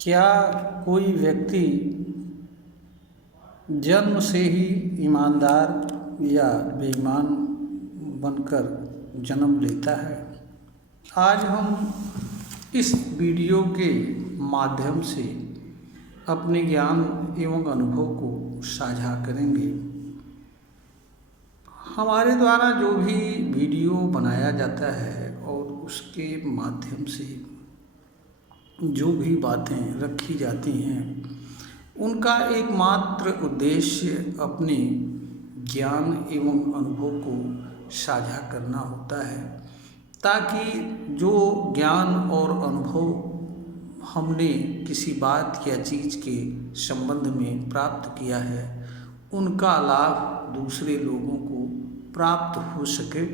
क्या कोई व्यक्ति जन्म से ही ईमानदार या बेईमान बनकर जन्म लेता है? आज हम इस वीडियो के माध्यम से अपने ज्ञान एवं अनुभव को साझा करेंगे। हमारे द्वारा जो भी वीडियो बनाया जाता है और उसके माध्यम से जो भी बातें रखी जाती हैं, उनका एकमात्र उद्देश्य अपने ज्ञान एवं अनुभव को साझा करना होता है, ताकि जो ज्ञान और अनुभव हमने किसी बात या चीज़ के संबंध में प्राप्त किया है, उनका लाभ दूसरे लोगों को प्राप्त हो सके।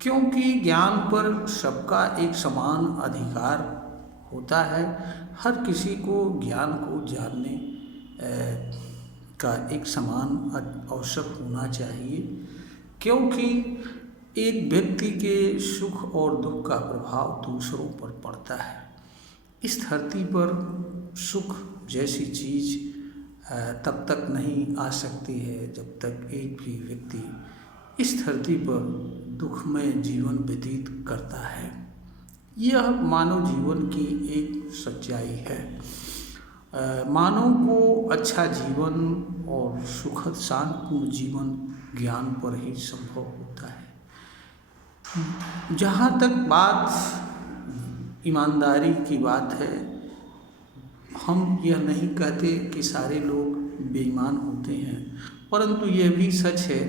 क्योंकि ज्ञान पर सबका एक समान अधिकार होता है। हर किसी को ज्ञान को जानने का एक समान अवसर होना चाहिए, क्योंकि एक व्यक्ति के सुख और दुख का प्रभाव दूसरों पर पड़ता है। इस धरती पर सुख जैसी चीज़ तब तक नहीं आ सकती है जब तक एक भी व्यक्ति इस धरती पर दुखमय जीवन व्यतीत करता है। यह मानव जीवन की एक सच्चाई है। मानव को अच्छा जीवन और सुखद शांतिपूर्ण जीवन ज्ञान पर ही संभव होता है। जहाँ तक बात ईमानदारी की बात है, हम यह नहीं कहते कि सारे लोग बेईमान होते हैं, परंतु यह भी सच है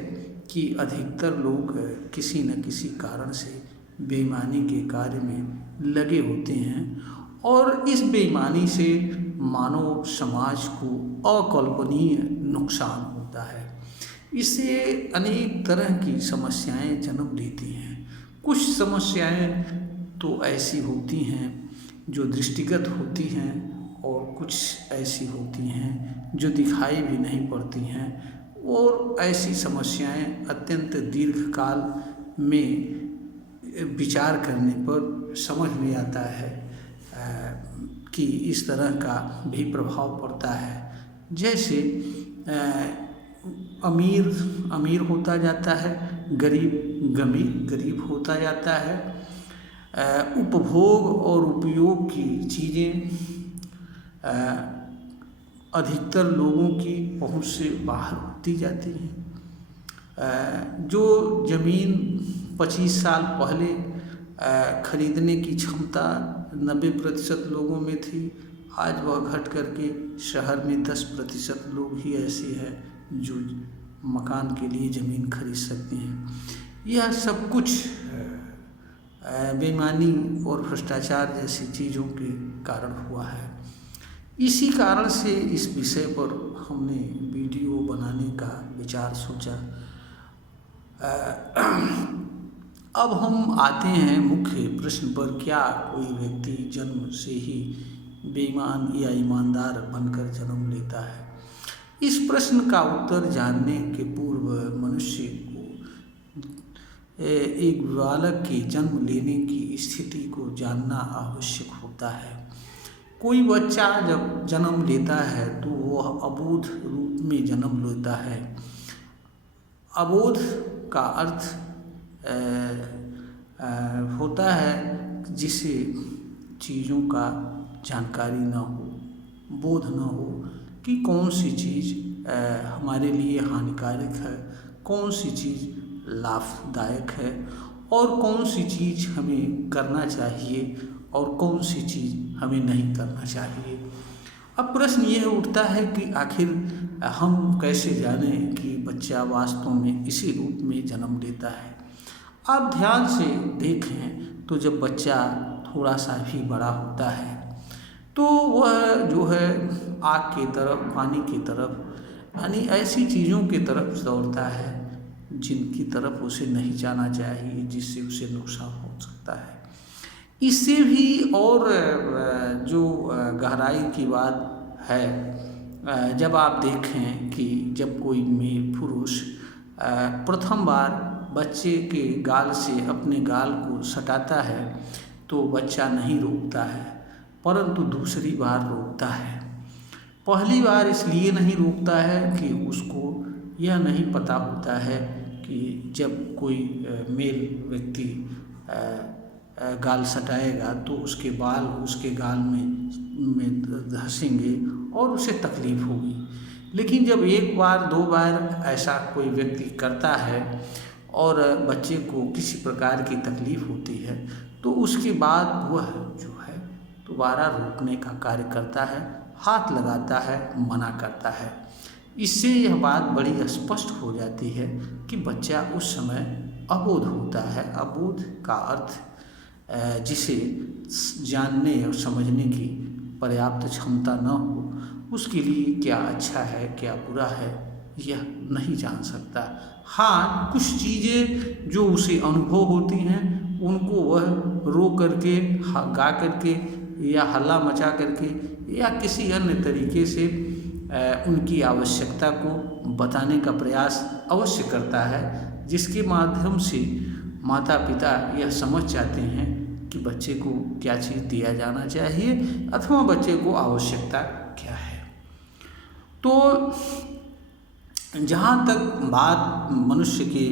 कि अधिकतर लोग किसी न किसी कारण से बेईमानी के कार्य में लगे होते हैं, और इस बेईमानी से मानव समाज को अकल्पनीय नुकसान होता है। इससे अनेक तरह की समस्याएं जन्म लेती हैं। कुछ समस्याएं तो ऐसी होती हैं जो दृष्टिगत होती हैं, और कुछ ऐसी होती हैं जो दिखाई भी नहीं पड़ती हैं, और ऐसी समस्याएं अत्यंत दीर्घकाल में विचार करने पर समझ में आता है कि इस तरह का भी प्रभाव पड़ता है। जैसे अमीर अमीर होता जाता है, गरीब गरीब होता जाता है। उपभोग और उपयोग की चीज़ें अधिकतर लोगों की पहुंच से बाहर होती जाती हैं। जो ज़मीन 25 साल पहले खरीदने की क्षमता 90% लोगों में थी, आज वह घट करके शहर में 10% लोग ही ऐसे हैं जो मकान के लिए ज़मीन खरीद सकते हैं। यह सब कुछ बेईमानी और भ्रष्टाचार जैसी चीज़ों के कारण हुआ है। इसी कारण से इस विषय पर हमने वीडियो बनाने का विचार सोचा। अब हम आते हैं मुख्य प्रश्न पर, क्या कोई व्यक्ति जन्म से ही बेईमान या ईमानदार बनकर जन्म लेता है? इस प्रश्न का उत्तर जानने के पूर्व मनुष्य को एक बालक के जन्म लेने की स्थिति को जानना आवश्यक होता है। कोई बच्चा जब जन्म लेता है तो वह अबोध रूप में जन्म लेता है। अबोध का अर्थ होता है जिसे चीज़ों का जानकारी न हो, बोध न हो कि कौन सी चीज़ हमारे लिए हानिकारक है, कौन सी चीज़ लाभदायक है, और कौन सी चीज़ हमें करना चाहिए और कौन सी चीज़ हमें नहीं करना चाहिए। अब प्रश्न यह उठता है कि आखिर हम कैसे जानें कि बच्चा वास्तव में इसी रूप में जन्म लेता है। आप ध्यान से देखें तो जब बच्चा थोड़ा सा भी बड़ा होता है तो वह जो है आग की तरफ, पानी की तरफ, यानी ऐसी चीज़ों की तरफ दौड़ता है जिनकी तरफ उसे नहीं जाना चाहिए, जिससे उसे नुकसान हो सकता है। इससे भी और जो गहराई की बात है, जब आप देखें कि जब कोई पुरुष प्रथम बार बच्चे के गाल से अपने गाल को सटाता है तो बच्चा नहीं रोकता है, परंतु दूसरी बार रोकता है। पहली बार इसलिए नहीं रोकता है कि उसको यह नहीं पता होता है कि जब कोई मेल व्यक्ति गाल सटाएगा तो उसके बाल उसके गाल में धंसेंगे और उसे तकलीफ होगी। लेकिन जब एक बार दो बार ऐसा कोई व्यक्ति करता है और बच्चे को किसी प्रकार की तकलीफ होती है तो उसके बाद वह जो है दोबारा रोकने का कार्य करता है, हाथ लगाता है, मना करता है। इससे यह बात बड़ी स्पष्ट हो जाती है कि बच्चा उस समय अबोध होता है। अबोध का अर्थ जिसे जानने और समझने की पर्याप्त क्षमता न हो, उसके लिए क्या अच्छा है क्या बुरा है यह नहीं जान सकता। हाँ, कुछ चीज़ें जो उसे अनुभव होती हैं उनको वह रो करके, गा करके या हल्ला मचा करके या किसी अन्य तरीके से उनकी आवश्यकता को बताने का प्रयास अवश्य करता है, जिसके माध्यम से माता पिता यह समझ जाते हैं कि बच्चे को क्या चीज़ दिया जाना चाहिए अथवा बच्चे को आवश्यकता क्या है। तो जहाँ तक बात मनुष्य के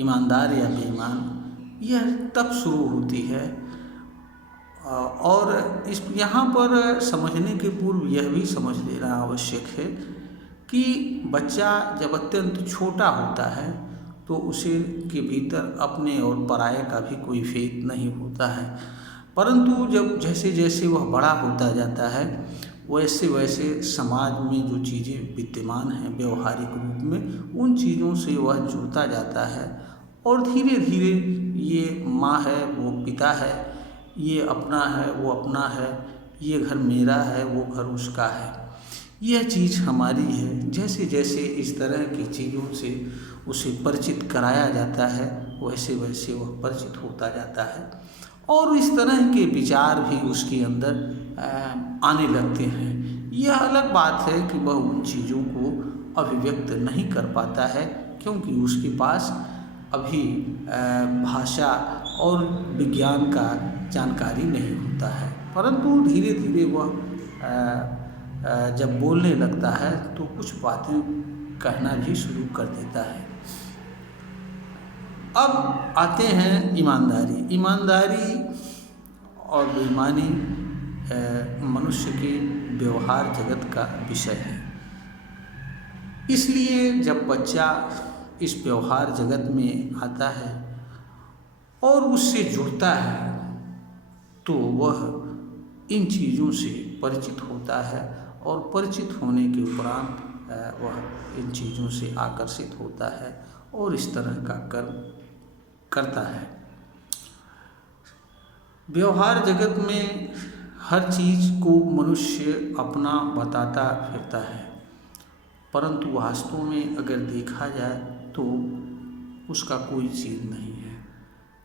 ईमानदार या बेईमान, यह तब शुरू होती है और इस यहाँ पर समझने के पूर्व यह भी समझ लेना आवश्यक है कि बच्चा जब अत्यंत छोटा होता है तो उसे के भीतर अपने और पराये का भी कोई भेद नहीं होता है, परंतु जब जैसे जैसे वह बड़ा होता जाता है वैसे वैसे समाज में जो चीज़ें विद्यमान हैं व्यवहारिक रूप में, उन चीज़ों से वह जुड़ता जाता है और धीरे धीरे ये माँ है वो पिता है, ये अपना है वो अपना है, ये घर मेरा है वो घर उसका है, यह चीज़ हमारी है। जैसे जैसे इस तरह की चीज़ों से उसे परिचित कराया जाता है वैसे वैसे वह परिचित होता जाता है और इस तरह के विचार भी उसके अंदर आने लगते हैं। यह अलग बात है कि वह उन चीज़ों को अभिव्यक्त नहीं कर पाता है क्योंकि उसके पास अभी भाषा और विज्ञान का जानकारी नहीं होता है, परंतु धीरे धीरे वह जब बोलने लगता है तो कुछ बातें कहना भी शुरू कर देता है। अब आते हैं ईमानदारी। ईमानदारी और बेईमानी मनुष्य के व्यवहार जगत का विषय है। इसलिए जब बच्चा इस व्यवहार जगत में आता है और उससे जुड़ता है तो वह इन चीज़ों से परिचित होता है और परिचित होने के उपरांत वह इन चीज़ों से आकर्षित होता है और इस तरह का कर्म करता है। व्यवहार जगत में हर चीज़ को मनुष्य अपना बताता फिरता है, परंतु वास्तव में अगर देखा जाए तो उसका कोई चीज़ नहीं है।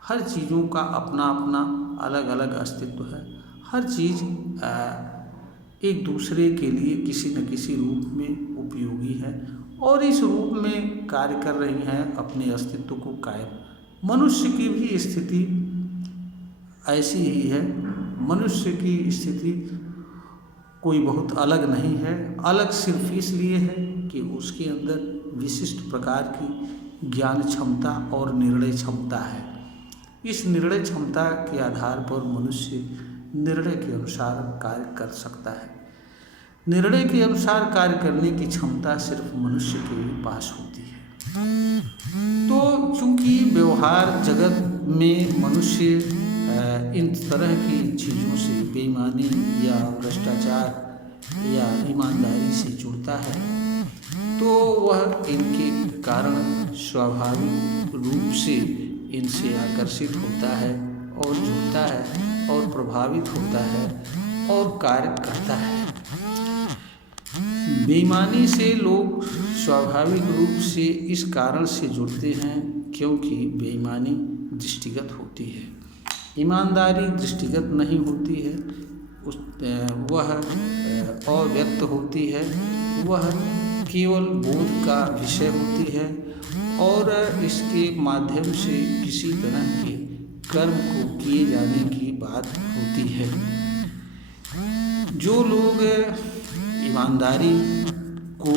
हर चीज़ों का अपना अपना अलग अलग अस्तित्व है। हर चीज़ एक दूसरे के लिए किसी न किसी रूप में उपयोगी है और इस रूप में कार्य कर रही हैं अपने अस्तित्व को कायम। मनुष्य की भी स्थिति ऐसी ही है। मनुष्य की स्थिति कोई बहुत अलग नहीं है। अलग सिर्फ इसलिए है कि उसके अंदर विशिष्ट प्रकार की ज्ञान क्षमता और निर्णय क्षमता है। इस निर्णय क्षमता के आधार पर मनुष्य निर्णय के अनुसार कार्य कर सकता है। निर्णय के अनुसार कार्य करने की क्षमता सिर्फ मनुष्य के पास होती है। तो चूंकि व्यवहार जगत में मनुष्य इन तरह की चीज़ों से बेईमानी या भ्रष्टाचार या ईमानदारी से जुड़ता है तो वह इनके कारण स्वाभाविक रूप से इनसे आकर्षित होता है और जुड़ता है और प्रभावित होता है और कार्य करता है। बेईमानी से लोग स्वाभाविक रूप से इस कारण से जुड़ते हैं क्योंकि बेईमानी दृष्टिगत होती है, ईमानदारी दृष्टिगत नहीं होती है। वह अव्यक्त होती है, वह केवल बोध का विषय होती है और इसके माध्यम से किसी तरह के कर्म को किए जाने की बात होती है। जो लोग ईमानदारी को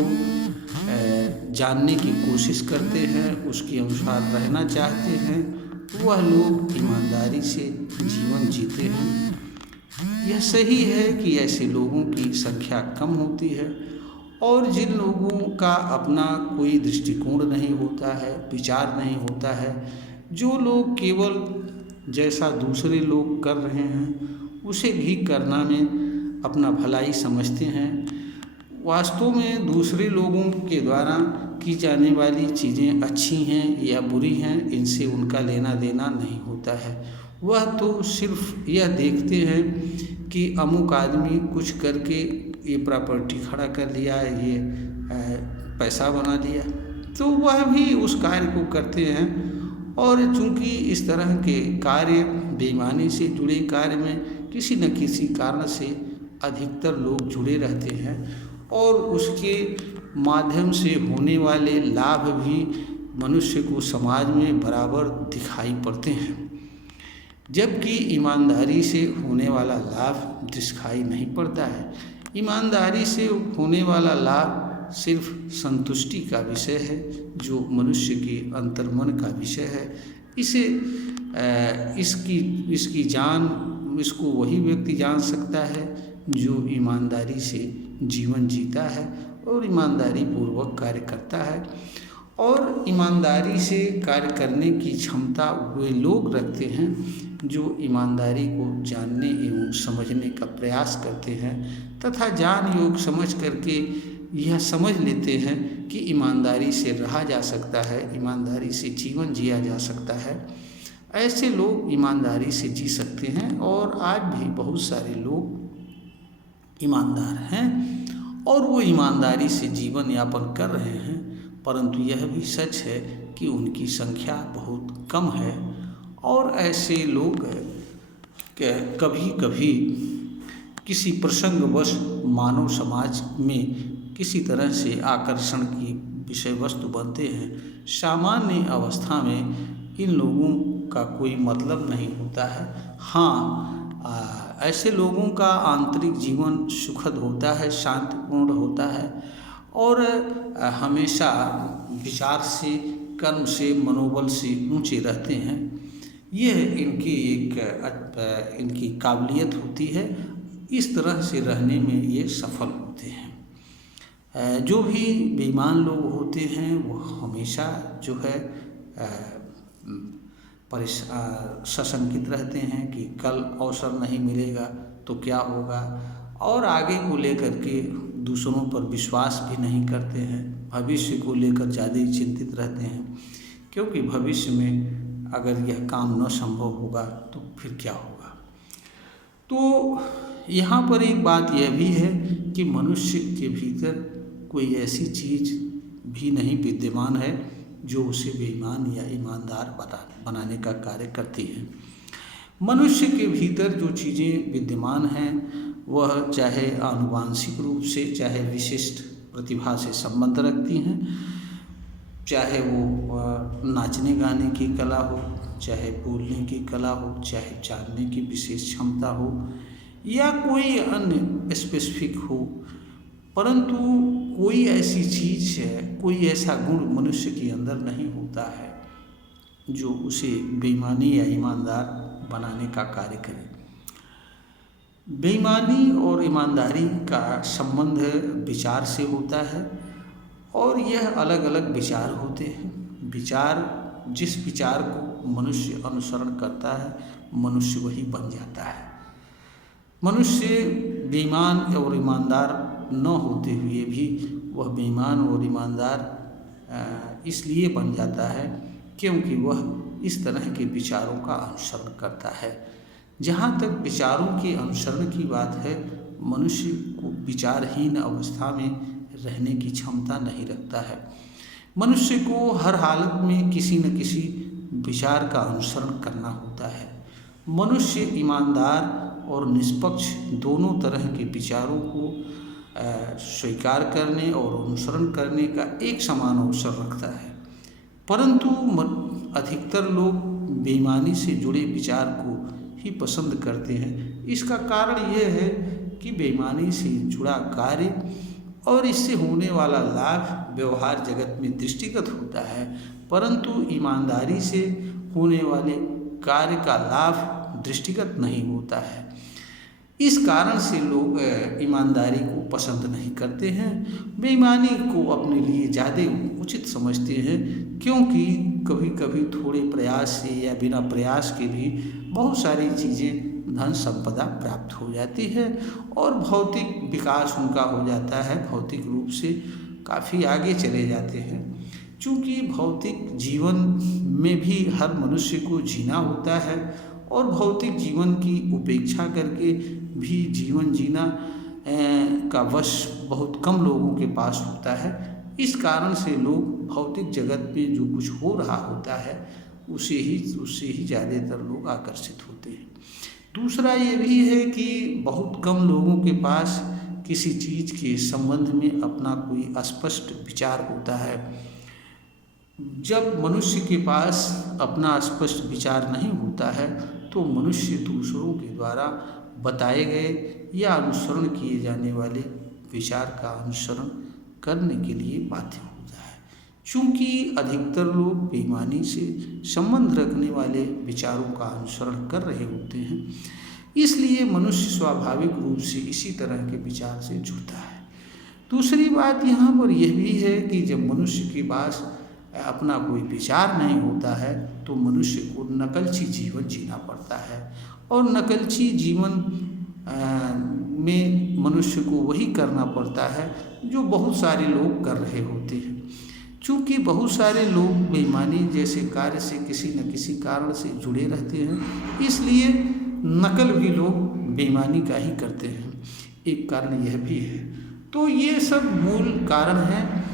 जानने की कोशिश करते हैं, उसके अनुसार रहना चाहते हैं, वह लोग ईमानदारी से जीवन जीते हैं। यह सही है कि ऐसे लोगों की संख्या कम होती है, और जिन लोगों का अपना कोई दृष्टिकोण नहीं होता है, विचार नहीं होता है, जो लोग केवल जैसा दूसरे लोग कर रहे हैं उसे भी करना में अपना भलाई समझते हैं, वास्तव में दूसरे लोगों के द्वारा की जाने वाली चीज़ें अच्छी हैं या बुरी हैं, इनसे उनका लेना देना नहीं होता है। वह तो सिर्फ यह देखते हैं कि अमुक आदमी कुछ करके ये प्रॉपर्टी खड़ा कर लिया, ये पैसा बना लिया, तो वह भी उस कार्य को करते हैं। और चूंकि इस तरह के कार्य बेईमानी से जुड़े कार्य में किसी न किसी कारण से अधिकतर लोग जुड़े रहते हैं, और उसके माध्यम से होने वाले लाभ भी मनुष्य को समाज में बराबर दिखाई पड़ते हैं, जबकि ईमानदारी से होने वाला लाभ दिखाई नहीं पड़ता है। ईमानदारी से होने वाला लाभ सिर्फ संतुष्टि का विषय है, जो मनुष्य के अंतर्मन का विषय है। इसको वही व्यक्ति जान सकता है जो ईमानदारी से जीवन जीता है और ईमानदारी पूर्वक कार्य करता है। और ईमानदारी से कार्य करने की क्षमता वे लोग रखते हैं जो ईमानदारी को जानने एवं समझने का प्रयास करते हैं, तथा जान योग समझ करके यह समझ लेते हैं कि ईमानदारी से रहा जा सकता है, ईमानदारी से जीवन जिया जा सकता है। ऐसे लोग ईमानदारी से जी सकते हैं, और आज भी बहुत सारे लोग ईमानदार हैं और वो ईमानदारी से जीवन यापन कर रहे हैं, परंतु यह भी सच है कि उनकी संख्या बहुत कम है। और ऐसे लोग कभी कभी किसी प्रसंगवश मानव समाज में किसी तरह से आकर्षण की विषय वस्तु बनते हैं। सामान्य अवस्था में इन लोगों का कोई मतलब नहीं होता है। हाँ, ऐसे लोगों का आंतरिक जीवन सुखद होता है, शांतिपूर्ण होता है, और हमेशा विचार से, कर्म से, मनोबल से ऊंचे रहते हैं। यह इनकी काबिलियत होती है। इस तरह से रहने में ये सफल होते हैं। जो भी बेईमान लोग होते हैं वो हमेशा जो है सशंकित रहते हैं कि कल अवसर नहीं मिलेगा तो क्या होगा, और आगे को लेकर के दूसरों पर विश्वास भी नहीं करते हैं। भविष्य को लेकर ज़्यादा ही चिंतित रहते हैं, क्योंकि भविष्य में अगर यह काम न संभव होगा तो फिर क्या होगा। तो यहाँ पर एक बात यह भी है कि मनुष्य के भीतर कोई ऐसी चीज़ भी नहीं विद्यमान है जो उसे बेईमान या ईमानदार बनाने का कार्य करती है। मनुष्य के भीतर जो चीज़ें विद्यमान हैं वह चाहे आनुवांशिक रूप से, चाहे विशिष्ट प्रतिभा से संबंध रखती हैं, चाहे वो नाचने गाने की कला हो, चाहे बोलने की कला हो, चाहे जानने की विशेष क्षमता हो, या कोई अन्य स्पेसिफिक हो, परंतु कोई ऐसी चीज़ है, कोई ऐसा गुण मनुष्य के अंदर नहीं होता है जो उसे बेईमानी या ईमानदार बनाने का कार्य करे। बेईमानी और ईमानदारी का संबंध विचार से होता है, और यह अलग अलग विचार होते हैं। जिस विचार को मनुष्य अनुसरण करता है, मनुष्य वही बन जाता है। मनुष्य बेईमान और ईमानदार न होते हुए भी वह बेईमान और ईमानदार इसलिए बन जाता है क्योंकि वह इस तरह के विचारों का अनुसरण करता है। जहाँ तक विचारों के अनुसरण की बात है, मनुष्य को विचारहीन अवस्था में रहने की क्षमता नहीं रखता है। मनुष्य को हर हालत में किसी न किसी विचार का अनुसरण करना होता है। मनुष्य ईमानदार और निष्पक्ष दोनों तरह के विचारों को स्वीकार करने और अनुसरण करने का एक समान अवसर रखता है, परंतु अधिकतर लोग बेईमानी से जुड़े विचार को ही पसंद करते हैं। इसका कारण यह है कि बेईमानी से जुड़ा कार्य और इससे होने वाला लाभ व्यवहार जगत में दृष्टिगत होता है, परंतु ईमानदारी से होने वाले कार्य का लाभ दृष्टिगत नहीं होता है। इस कारण से लोग ईमानदारी को पसंद नहीं करते हैं, बेईमानी को अपने लिए ज़्यादा उचित समझते हैं, क्योंकि कभी कभी थोड़े प्रयास से या बिना प्रयास के भी बहुत सारी चीज़ें धन संपदा प्राप्त हो जाती है और भौतिक विकास उनका हो जाता है, भौतिक रूप से काफ़ी आगे चले जाते हैं। चूँकि भौतिक जीवन में भी हर मनुष्य को जीना होता है और भौतिक जीवन की उपेक्षा करके भी जीवन जीना का वश बहुत कम लोगों के पास होता है। इस कारण से लोग भौतिक जगत में जो कुछ हो रहा होता है उससे ही ज़्यादातर लोग आकर्षित होते हैं। दूसरा ये भी है कि बहुत कम लोगों के पास किसी चीज़ के संबंध में अपना कोई स्पष्ट विचार होता है। जब मनुष्य के पास अपना स्पष्ट विचार नहीं होता है तो मनुष्य दूसरों के द्वारा बताए गए या अनुसरण किए जाने वाले विचार का अनुसरण करने के लिए बाध्य होता है। चूँकि अधिकतर लोग बेईमानी से संबंध रखने वाले विचारों का अनुसरण कर रहे होते हैं, इसलिए मनुष्य स्वाभाविक रूप से इसी तरह के विचार से जुड़ता है। दूसरी बात यहाँ पर यह भी है कि जब मनुष्य के पास अपना कोई विचार नहीं होता है तो मनुष्य को नकलची जीवन जीना पड़ता है और नकलची जीवन में मनुष्य को वही करना पड़ता है जो बहुत सारे लोग कर रहे होते हैं। चूँकि बहुत सारे लोग बेईमानी जैसे कार्य से किसी न किसी कारण से जुड़े रहते हैं, इसलिए नकल भी लोग बेईमानी का ही करते हैं। एक कारण यह भी है। तो ये सब मूल कारण है।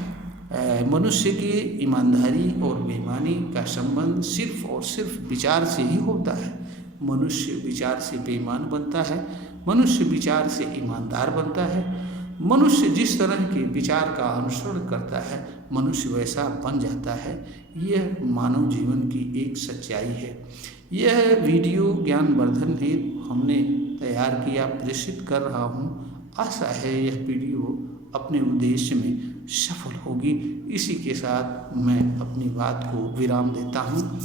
मनुष्य के ईमानदारी और बेईमानी का संबंध सिर्फ और सिर्फ विचार से ही होता है। मनुष्य विचार से बेईमान बनता है, मनुष्य विचार से ईमानदार बनता है। मनुष्य जिस तरह के विचार का अनुसरण करता है मनुष्य वैसा बन जाता है। यह मानव जीवन की एक सच्चाई है। यह वीडियो ज्ञानवर्धन हेतु हमने तैयार किया, प्रेषित कर रहा हूँ। आशा है यह वीडियो अपने उद्देश्य में सफल होगी। इसी के साथ मैं अपनी बात को विराम देता हूँ।